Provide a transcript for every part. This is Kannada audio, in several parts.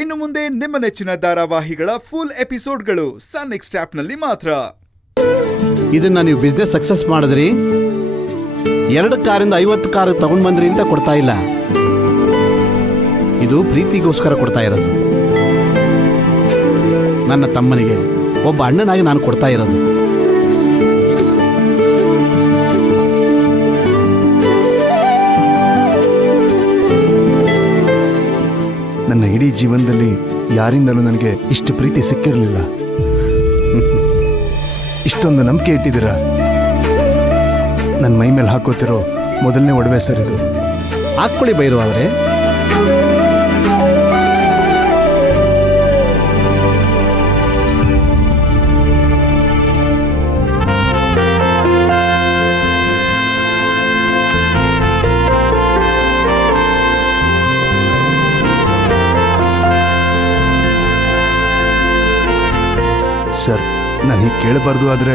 ಇನ್ನು ಮುಂದೆ ನಿಮ್ಮ ನೆಚ್ಚಿನ ಧಾರಾವಾಹಿಗಳ ಫುಲ್ ಎಪಿಸೋಡ್ಗಳು ಸನ್ ನೆಕ್ಸ್ಟ್ ಆಪ್ನಲ್ಲಿ ಮಾತ್ರ. ಇದನ್ನ ನೀವು ಬಿಸ್ನೆಸ್ ಸಕ್ಸಸ್ ಮಾಡಿದ್ರಿ, 2 ಕಾರಿಂದ 50 ಕಾರ್ ತಗೊಂಡ್ ಬಂದ್ರಿ ಅಂತ ಕೊಡ್ತಾ ಇಲ್ಲ. ಇದು ಪ್ರೀತಿಗೋಸ್ಕರ ಕೊಡ್ತಾ ಇರೋದು. ನನ್ನ ತಮ್ಮನಿಗೆ ಒಬ್ಬ ಅಣ್ಣನಾಗಿ ನಾನು ಕೊಡ್ತಾ ಇರೋದು. ನನ್ನ ಇಡೀ ಜೀವನದಲ್ಲಿ ಯಾರಿಂದಲೂ ನನಗೆ ಇಷ್ಟು ಪ್ರೀತಿ ಸಿಕ್ಕಿರಲಿಲ್ಲ. ಇಷ್ಟೊಂದು ನಂಬಿಕೆ ಇಟ್ಟಿದ್ದೀರಾ. ನನ್ನ ಮೈ ಮೇಲೆ ಹಾಕೋತಿರೋ ಮೊದಲನೇ ಒಡವೆ ಸರ್ ಇದು. ಹಾಕ್ಕೊಳ್ಳಿ ಭೈರವ್ ಅವರೇ. ಸರ್, ನಾನು ಹೀಗೆ ಕೇಳಬಾರ್ದು, ಆದರೆ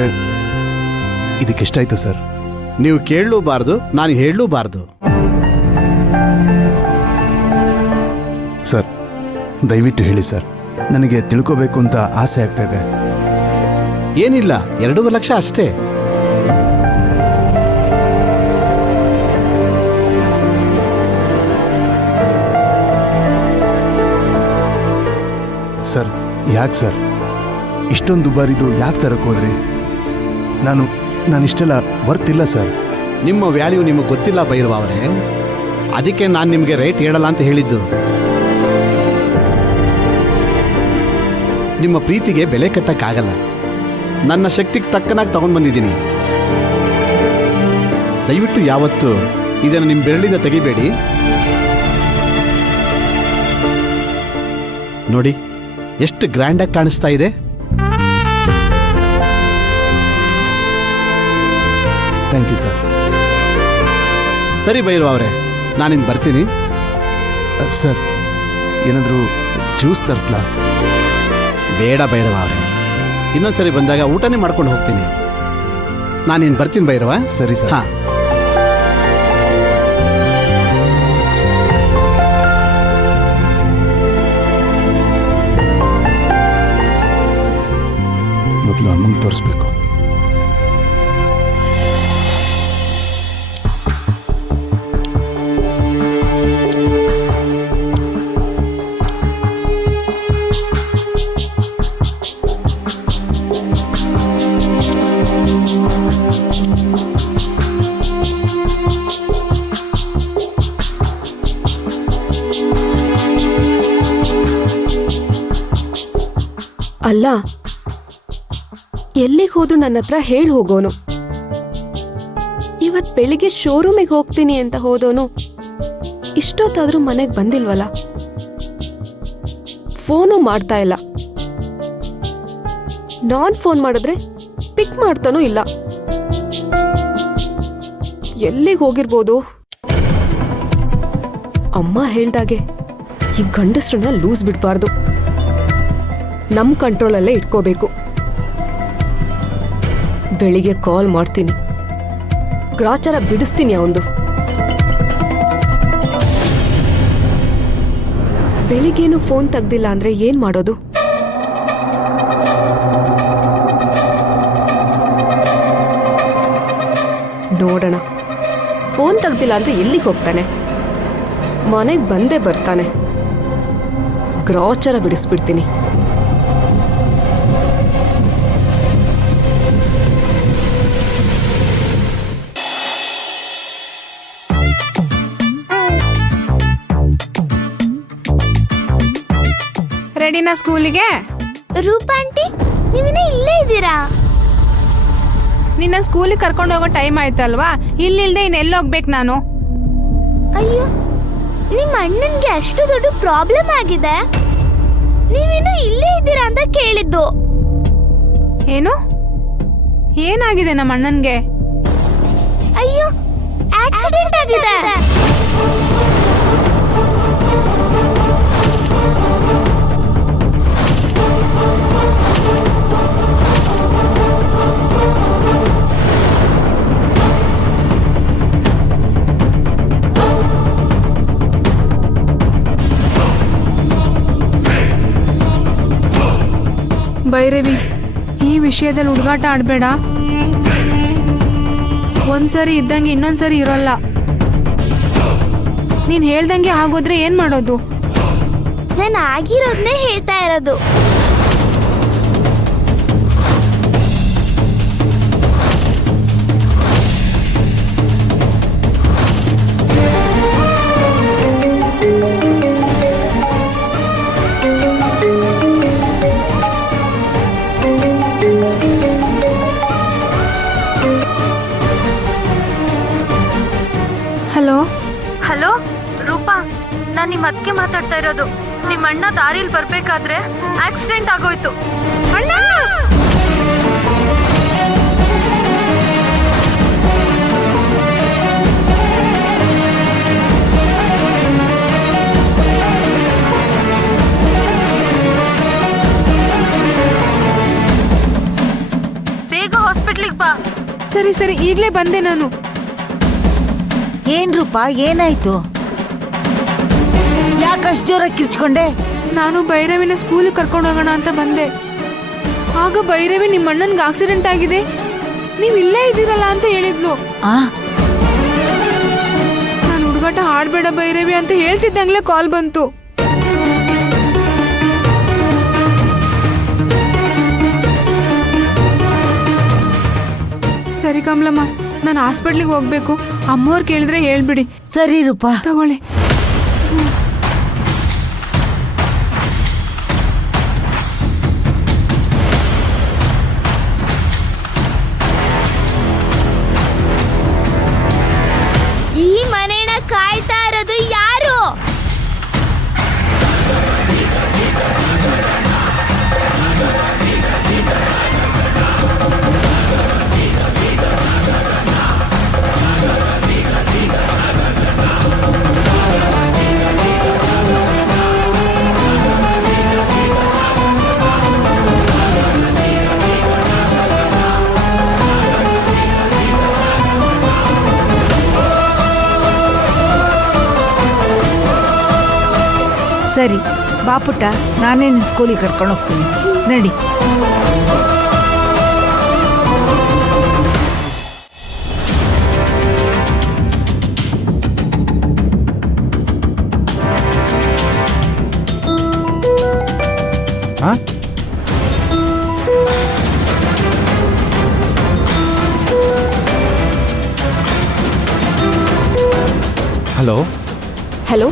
ಇದಕ್ಕೆಷ್ಟಾಯ್ತು ಸರ್? ನೀವು ಕೇಳಲೂಬಾರ್ದು, ನಾನು ಹೇಳಲೂಬಾರ್ದು. ಸರ್, ದಯವಿಟ್ಟು ಹೇಳಿ ಸರ್, ನನಗೆ ತಿಳ್ಕೋಬೇಕು ಅಂತ ಆಸೆ ಆಗ್ತಾ ಇದೆ. ಏನಿಲ್ಲ, 2 ಲಕ್ಷ ಅಷ್ಟೇ. ಸರ್, ಯಾಕೆ ಸರ್ ಇಷ್ಟೊಂದು ದುಬಾರಿದು ಯಾಕೆ ತರಕೋದ್ರಿ? ನಾನಿಷ್ಟೆಲ್ಲ ವರ್ತ್ ಇಲ್ಲ ಸರ್. ನಿಮ್ಮ ವ್ಯಾಲ್ಯೂ ನಿಮಗೆ ಗೊತ್ತಿಲ್ಲ ಭೈರವ್ ಅವರೇ, ಅದಕ್ಕೆ ನಾನು ನಿಮಗೆ ರೇಟ್ ಹೇಳಲ್ಲ ಅಂತ ಹೇಳಿದ್ದು. ನಿಮ್ಮ ಪ್ರೀತಿಗೆ ಬೆಲೆ ಕಟ್ಟಕ್ಕಾಗಲ್ಲ. ನನ್ನ ಶಕ್ತಿಗೆ ತಕ್ಕನಾಗಿ ತಗೊಂಡು ಬಂದಿದ್ದೀನಿ. ದಯವಿಟ್ಟು ಯಾವತ್ತೂ ಇದನ್ನು ನಿಮ್ಮ ಬೆರಳಿಂದ ತೆಗಿಬೇಡಿ. ನೋಡಿ ಎಷ್ಟು ಗ್ರ್ಯಾಂಡಾಗಿ ಕಾಣಿಸ್ತಾ ಇದೆ. Thank you sir. ಸರಿ ಭೈರವ್ ಅವರೇ, ನಾನಿನ್ನು ಬರ್ತೀನಿ. ಸರ್, ಏನಾದರೂ ಜ್ಯೂಸ್ ತರಿಸ್ಲಾ? ಬೇಡ ಭೈರವ್ ಅವರೇ, ಇನ್ನೊಂದ್ಸರಿ ಬಂದಾಗ ಊಟನೇ ಮಾಡ್ಕೊಂಡು ಹೋಗ್ತೀನಿ. ನಾನಿನ್ನು ಬರ್ತೀನಿ ಭೈರವ. ಸರಿ ಸರ್. ಹಾಂ. ಮೊದಲು ಅಮ್ಮಂಗೆ ತೋರಿಸ್ಬೇಕು. ಅಲ್ಲ, ಎಲ್ಲಿಗೆ ಹೋದ್ರು ನನ್ನ ಹತ್ರ ಹೇಳಿ ಹೋಗೋನು. ಇವತ್ ಬೆಳಿಗ್ಗೆ ಶೋರೂಮಿಗೆ ಹೋಗ್ತೀನಿ ಅಂತ ಹೋದೋನು ಇಷ್ಟೊತ್ತಾದ್ರೂ ಮನೆಗೆ ಬಂದಿಲ್ವಲ್ಲ. ಫೋನು ಮಾಡ್ತಾ ಇಲ್ಲ. ನಾನ್ ಫೋನ್ ಮಾಡಿದ್ರೆ ಪಿಕ್ ಮಾಡ್ತಾನೂ ಇಲ್ಲ. ಎಲ್ಲಿಗೆ ಹೋಗಿರ್ಬೋದು? ಅಮ್ಮ ಹೇಳ್ದಾಗೆ ಈ ಗಂಡಸ್ರನ್ನ ಲೂಸ್ ಬಿಡ್ಬಾರ್ದು, ನಮ್ ಕಂಟ್ರೋಲಲ್ಲೇ ಇಟ್ಕೋಬೇಕು. ಬೆಳಿಗ್ಗೆ ಕಾಲ್ ಮಾಡ್ತೀನಿ, ಗ್ರಾಚಾರ ಬಿಡಿಸ್ತೀನಿ ಅವಂದು. ಬೆಳಿಗ್ಗೆನು ಫೋನ್ ತೆಗ್ದಿಲ್ಲ ಅಂದ್ರೆ ಏನ್ ಮಾಡೋದು? ನೋಡೋಣ. ಫೋನ್ ತೆಗ್ದಿಲ್ಲ ಅಂದ್ರೆ ಎಲ್ಲಿಗೆ ಹೋಗ್ತಾನೆ? ಮನೆಗೆ ಬಂದೇ ಬರ್ತಾನೆ. ಗ್ರಾಚಾರ ಬಿಡಿಸ್ಬಿಡ್ತೀನಿ. ರೆಡಿನಾ ಸ್ಕೂಲಿಗೆ? ರೂಪಾ ಆಂಟಿ, ನೀವಿನ್ನ ಇಲ್ಲೇ ಇದ್ದೀರಾ? ನಿನ್ನ ಸ್ಕೂಲಿಗೆ ಕರ್ಕೊಂಡು ಹೋಗೋ ಟೈಮ್ ಆಯ್ತಲ್ವಾ? ಇಲ್ಲಿಲ್ದೆ ಇನ್ನೆಲ್ಲೋಗ್ಬೇಕು ನಾನು? ಅಯ್ಯೋ, ನಿಮ್ಮ ಅಣ್ಣನ್ಗೆ ಅಷ್ಟು ದೊಡ್ಡ ಪ್ರಾಬ್ಲಮ್ ಆಗಿದೆ, ನೀವಿನ್ನು ಇಲ್ಲೇ ಇದ್ದೀರಾ ಅಂತ ಕೇಳಿದ್ದು. ಏನು? ಏನಾಗಿದೆ ನಮ್ಮ ಅಣ್ಣನ್ಗೆ? ಅಯ್ಯೋ, ಆಕ್ಸಿಡೆಂಟ್ ಆಗಿದೆ. ಭೈರವಿ, ಈ ವಿಷಯದಲ್ಲಿ ಹುಡುಗಾಟ ಆಡಬೇಡ. ಒಂದ್ಸರಿ ಇದ್ದಂಗೆ ಇನ್ನೊಂದ್ಸರಿ ಇರೋಲ್ಲ. ನೀನ್ ಹೇಳ್ದಂಗೆ ಆಗೋದ್ರೆ ಏನ್ ಮಾಡೋದು? ನಾನು ಆಗಿರೋದನ್ನೇ ಹೇಳ್ತಾ ಇರೋದು. ಹಲೋ ಹಲೋ ರೂಪಾ, ನಾನು ನಿಮ್ಮ ಅತ್ತಿಗೆ ಮಾತಾಡ್ತಾ ಇರೋದು. ನಿಮ್ಮ ಅಣ್ಣ ದಾರಿಲಿ ಬರ್ಬೇಕಾದ್ರೆ ಆಕ್ಸಿಡೆಂಟ್ ಆಗೋಯ್ತು. ಅಣ್ಣ! ಬೇಗ ಹಾಸ್ಪಿಟ್ಲಿಗೆ ಬಾ. ಸರಿ ಸರಿ, ಈಗ್ಲೇ ಬಂದೆ ನಾನು. ಏನ್ ರೂಪಾ, ಏನಾಯ್ತು? ಯಾಕಷ್ಟು ಜೋರ ಕಿರ್ಚ್ಕೊಂಡೆ? ನಾನು ಭೈರವಿನ ಸ್ಕೂಲಿಗೆ ಕರ್ಕೊಂಡು ಹೋಗೋಣ ಅಂತ ಬಂದೆ. ಆಗ ಭೈರವಿ ನಿಮ್ಮ ಅಣ್ಣನ್ಗೆ ಆಕ್ಸಿಡೆಂಟ್ ಆಗಿದೆ, ನೀವು ಇಲ್ಲೇ ಇದ್ದೀರಲ್ಲ ಅಂತ ಹೇಳಿದ್ಲು. ಆ ನಾನು ಹುಡುಗಾಟ ಆಡ್ಬೇಡ ಭೈರವಿ ಅಂತ ಹೇಳ್ತಿದ್ದಂಗ್ಲೇ ಕಾಲ್ ಬಂತು. ಸರಿ ಕಮಲಮ್ಮ, ನಾನು ಹಾಸ್ಪಿಟ್ಲಿಗೆ ಹೋಗ್ಬೇಕು. ಅಮ್ಮವ್ರು ಕೇಳಿದ್ರೆ ಹೇಳ್ಬಿಡಿ. ಸರಿ ರೂಪಾ. ತಗೊಳ್ಳಿ. ಈ ಮನೇನ ಕಾಯ್ತಾ ಇರೋದು ಯಾರು? ಸರಿ ಬಾಪುಟ, ನಾನೇ ನಿನ್ನ ಸ್ಕೂಲಿಗೆ ಕರ್ಕೊಂಡು ಹೋಗ್ತೀನಿ. ನಡಿ. Hello hello